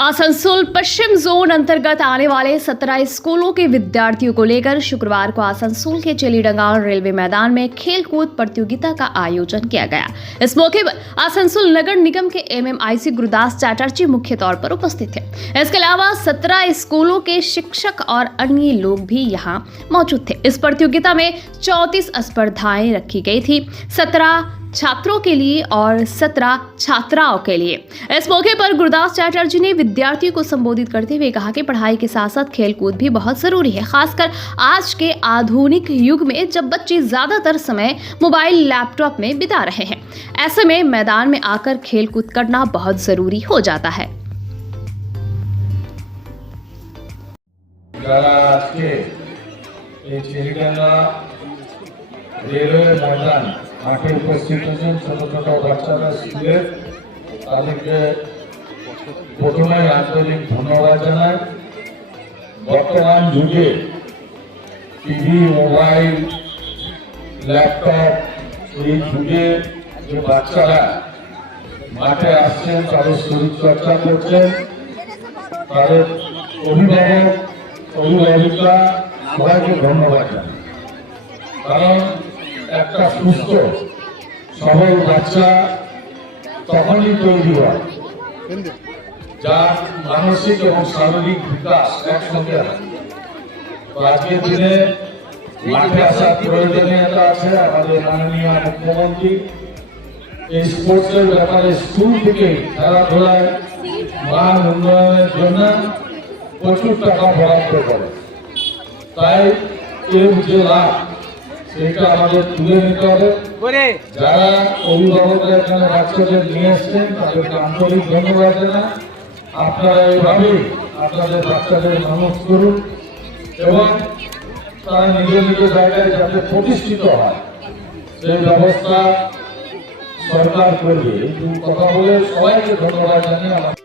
आसनसोल पश्चिम zone अंतर्गत आने वाले 17 स्कूलों के विद्यार्थियों को लेकर शुक्रवार को आसनसोल के चेलीडंगाल रेलवे मैदान में खेल कूद प्रतियोगिता का आयोजन किया गया। इस मौके पर आसनसोल नगर निगम के एमएमआईसी गुरुदास चैटर्जी मुख्य तौर पर उपस्थित थे। इसके अलावा 17 स्कूलों के शिक्षक और अन्य लोग भी यहाँ मौजूद थे। इस प्रतियोगिता में 34 स्पर्धाएं रखी गई थी, 17 छात्रों के लिए और 17 छात्राओं के लिए। इस मौके पर गुरुदास चैटर्जी ने विद्यार्थियों को संबोधित करते हुए कहा कि पढ़ाई के साथ साथ खेलकूद भी बहुत जरूरी है, खासकर आज के आधुनिक युग में जब बच्चे ज्यादातर समय मोबाइल लैपटॉप में बिता रहे हैं। ऐसे में मैदान में आकर खेलकूद करना बहुत जरूरी हो जाता है। रेलवे मैदान माठे उपस्थित हয়েছেন ছোট ছোট বাচ্চারা স্কুলের তাদেরকে প্রথমে আন্তরিক ধন্যবাদ জানাই। বর্তমান যুগে টিভি, মোবাইল, ল্যাপটপ এই যুগে যে বাচ্চারা মাঠে আসছেন, তাদের শরীর চর্চা করছেন, তাদের অভিভাবক অভিভাবিকা সবাইকে ধন্যবাদ জানাই। কারণ একটা সুস্থ সবল বাচ্চা তখনই তৈরি হয় যার মানসিক এবং শারীরিক বিকাশ একসঙ্গে হয়। আজকের দিনে মাঠে আসার প্রয়োজনীয়তা আছে। আমাদের মাননীয় মুখ্যমন্ত্রী এই স্পোর্টসের ব্যাপারে স্কুল থেকে খেলাধুলায় মান উন্নয়নের জন্য প্রচুর টাকা বরাদ্দ করে। তাই এর যে লাভ সেটা আমাদের তুলে নিতে হবে। যারা অভিভাবকরা এখানে বাচ্চাদের নিয়ে এসছেন তাদেরকে আন্তরিক ধন্যবাদ জানাই। আপনারা এইভাবেই আপনাদের বাচ্চাদের মানুষ করুন এবং তারা নিজের নিজের জায়গায় যাতে প্রতিষ্ঠিত হয় সেই ব্যবস্থা সরকার করবে। এই কথা বলে সবাইকে ধন্যবাদ জানিয়ে